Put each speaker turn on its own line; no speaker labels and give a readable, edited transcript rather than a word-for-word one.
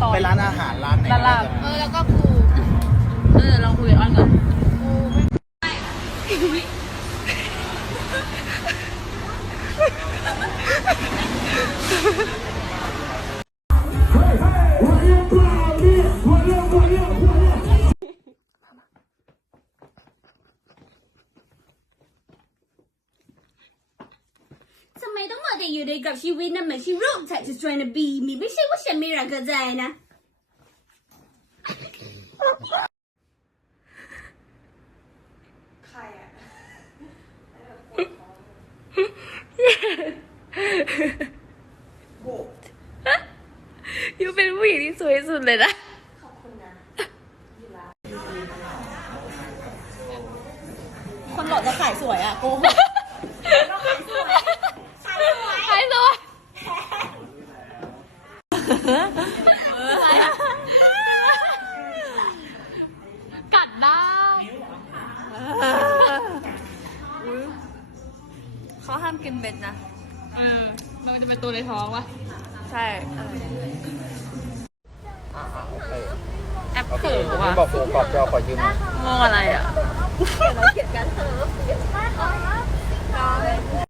ไปร้านอาหารร้านไหน
ร้าน
แล้วก็กู
ลองคุยกับอ้อนก่อน
ทำไมต้องมาแต่อยู่ในกับชีวิตนั้นเหมือนชีรูปถ่ายจะ trying to be มีไม่ใช่ว่าฉันไม่รักกันใจนะ
ใครอ่ะ
ยูเป็นผู้หญิงที่สวยที่สุดเลยนะ
ขอบคุณนะ
คนหล่อจะขายสวยอ่ะโกหก
ใครสวยกัดได้เขาห้ามกินเบ็ดนะมันจะเป็นตัวในท้องวะใช่แอปเขินว่ะ
บอกโฟกอบจะขอยืมหน่อย
มองอะไรอ่ะ
เราเขียนกันเถอะ